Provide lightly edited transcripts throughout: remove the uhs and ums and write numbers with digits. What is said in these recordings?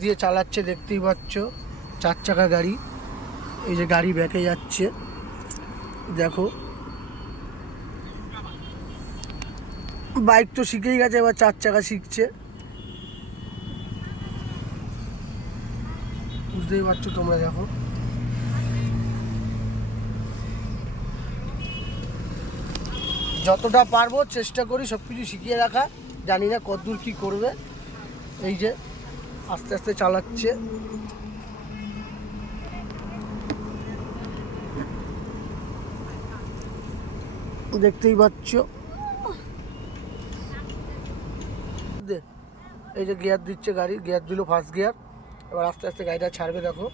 দিয়ে চালাচ্ছে, দেখতেই পাচ্ছ 4 চাকা গাড়ি। এই যে গাড়ি ব্যাকে যাচ্ছে, দেখো। বাইক তো শিখেই গেছে, এবার 4 চাকা শিখছে, বুঝতেই পারছো তোমরা। দেখো যতটা পারবো চেষ্টা করি সব কিছু শিখিয়ে রাখা, জানি না কতদূর কী করবে। এই যে আস্তে আস্তে চালাচ্ছে, দেখতেই পাচ্ছ। এই যে গিয়ার দিচ্ছে গাড়ি, গিয়ার দিল ফার্স্ট গিয়ার, এবার আস্তে আস্তে গাড়িটা ছাড়বে। দেখো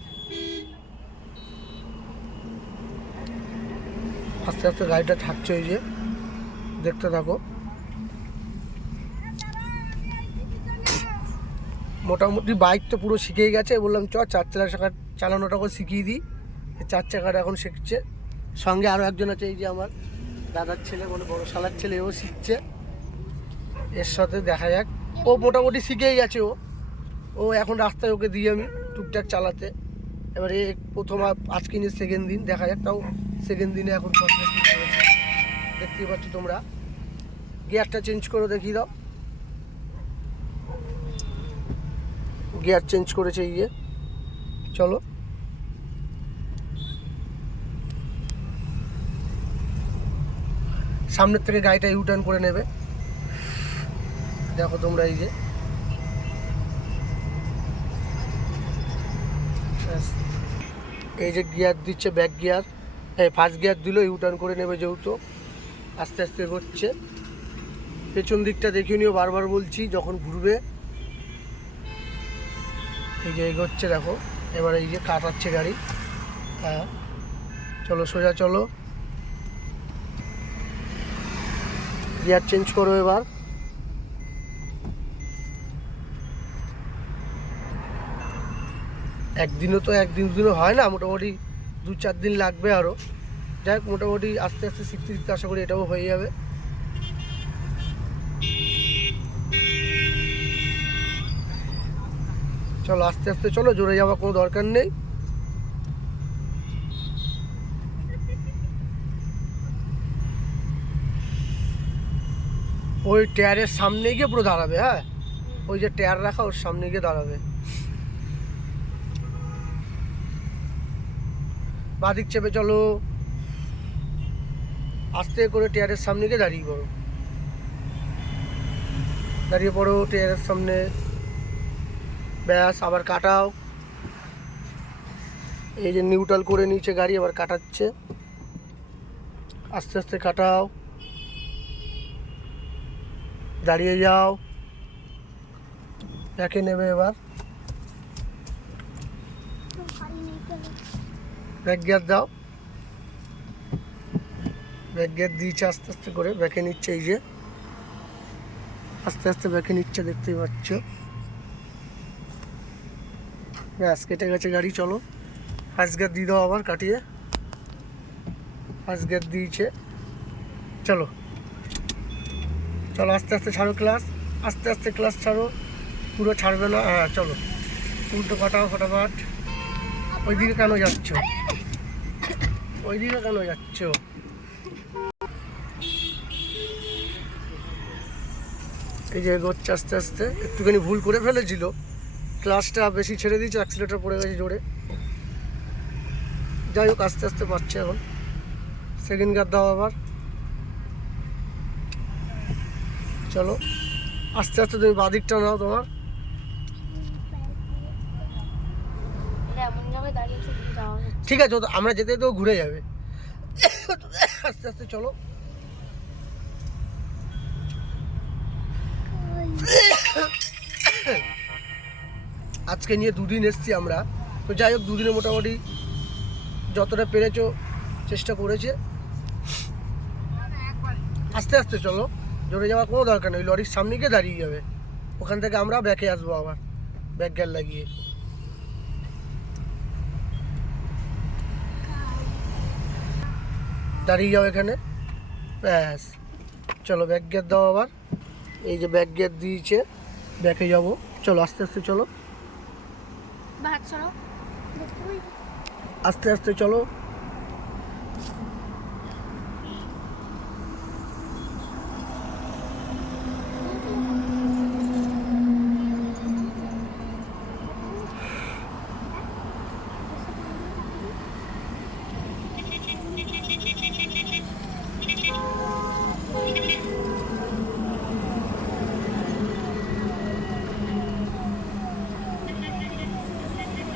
আস্তে আস্তে গাড়িটা ছাড়ছে, এই যে দেখতে থাকো। মোটামুটি বাইক তো পুরো শিখেই গেছে, বললাম 4 চাকা চালানোটাকে শিখিয়ে দিই। 4 চাকাটা এখন শিখছে, সঙ্গে আরও একজন আছে, এই যে আমার দাদার ছেলে, মানে বড় শালার ছেলে, ও শিখছে। এর সাথে দেখা যাক, ও মোটামুটি শিখেই গেছে। ও এখন রাস্তায় ওকে দিই আমি টুকটাক চালাতে। এবারে প্রথম আজকে নিয়ে সেকেন্ড দিন, দেখা যাক। তাও সেকেন্ড দিনে এখন করেছে, দেখতেই পাচ্ছ তোমরা। গিয়ারটা চেঞ্জ করে দেখিয়ে দাও। গিয়ার চেঞ্জ করেছে, এই যে। চলো সামনের থেকে গাড়িটা ইউটার্ন করে নেবে, দেখো তোমরা। এই যে এই যে গিয়ার দিচ্ছে, ব্যাক গিয়ার, ফার্স্ট গিয়ার দিল, ইউটার্ন করে নেবে যেহেতু। আস্তে আস্তে এগোচ্ছে, পেছন দিকটা দেখে নিও, বারবার বলছি, যখন ঘুরবে। এই যে এগোচ্ছে, দেখো। এবার এই যে কাটাচ্ছে গাড়ি। হ্যাঁ চলো, সোজা চলো। গিয়ার চেঞ্জ করো এবার। একদিনও তো, একদিন দুদিনও হয় না, মোটামুটি 2-4 দিন লাগবে আরও। যাই হোক, মোটামুটি আস্তে আস্তে শিখতে শিখতে আশা করি এটাও হয়ে যাবে। চলো আস্তে আস্তে চলো, জোরে যাওয়ার কোনো দরকার নেই। ওই টায়ারের সামনে গিয়ে পুরো দাঁড়াবে। হ্যাঁ, ওই যে টায়ার রাখা, ওর সামনে গিয়ে দাঁড়াবে। বাদিক চেপে চলো, আস্তে করে টায়ারের সামনে গিয়ে দাঁড়িয়ে পড়ো। দাঁড়িয়ে পড়ো টায়ারের সামনে, ব্যাস। আবার কাটাও। এই যে নিউট্রাল করে নিয়েছে গাড়ি, আবার কাটাচ্ছে। আস্তে আস্তে কাটাও, দাঁড়িয়ে যাও, ব্যাকে নেবে এবার। ব্যাক গিয়ার দাও, ব্যাক গিয়ার দিয়েছে, আস্তে আস্তে করে ব্যাকে নিচ্ছে। এই যে আস্তে আস্তে ব্যাকে নিচ্ছে, দেখতেই পাচ্ছ। ব্যাস, কেটে গেছে গাড়ি। চলো ফার্স্ট গিয়ার দিয়ে দাও, আবার কাটিয়ে। ফার্স্ট গিয়ার দিয়েছে, চলো চলো আস্তে আস্তে ছাড়ো ক্লাস, আস্তে আস্তে ক্লাস ছাড়ো, পুরো ছাড়বে না। হ্যাঁ চলো, উল্টো কাটাও ফটাফট। ওইদিকে কেন যাচ্ছ, ওইদিকে কেন যাচ্ছ? এই যে এগোচ্ছে আস্তে আস্তে, একটুখানি ভুল করে ফেলেছিল, ক্লাসটা বেশি ছেড়ে দিয়েছে, অ্যাক্সিলেটার পড়ে গেছে জোরে। যাই হোক, আস্তে আস্তে পাচ্ছে এখন। সেকেন্ড গিয়ার দাও আবার। চলো আস্তে আস্তে, তুমি বাদিকটা নাও তোমার। ঠিক আছে, আমরা যেতে যেতেও ঘুরে যাবে। আস্তে আস্তে চলো। আজকে নিয়ে 2 দিন এসছি আমরা, তো যাই হোক 2 দিনে মোটামুটি যতটা পেরেছো চেষ্টা করেছে। আস্তে আস্তে চলো, জোরে যাওয়ার কোনো দরকার নেই। লরির সামনে গিয়ে দাঁড়িয়ে যাবে, ওখান থেকে আমরা ব্যাকে আসবো আবার, ব্যাক গিয়ার লাগিয়ে। দাঁড়িয়ে যাও এখানে, ব্যাস। চলো ব্যাক গিয়ার দাও আবার। এই যে ব্যাক গিয়ার দিয়েছে, ব্যাকে যাবো। চলো আস্তে আস্তে চলো। বাহাত চলো আস্তে আস্তে চলো।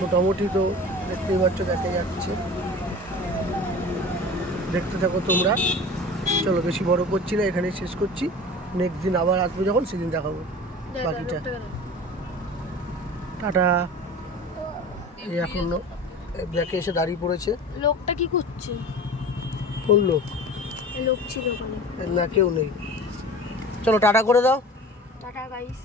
মোটামুটি তো দেখতেই পাচ্ছ, দেখা যাচ্ছে, দেখতে থাকো তোমরা। চলো বেশি বড় করছি না, এখানেই শেষ করছি। নেক্সট দিন আবার আসবো যখন, সেদিন দেখাবো বাকিটা। টাটা। এই এখন ব্যাকে এসে দাঁড়িয়ে পড়েছে। লোকটা কি করছে? কোন লোক? লোক ছিল ওখানে না, কেউ নেই। চলো টাটা করে দাও। Tata guys.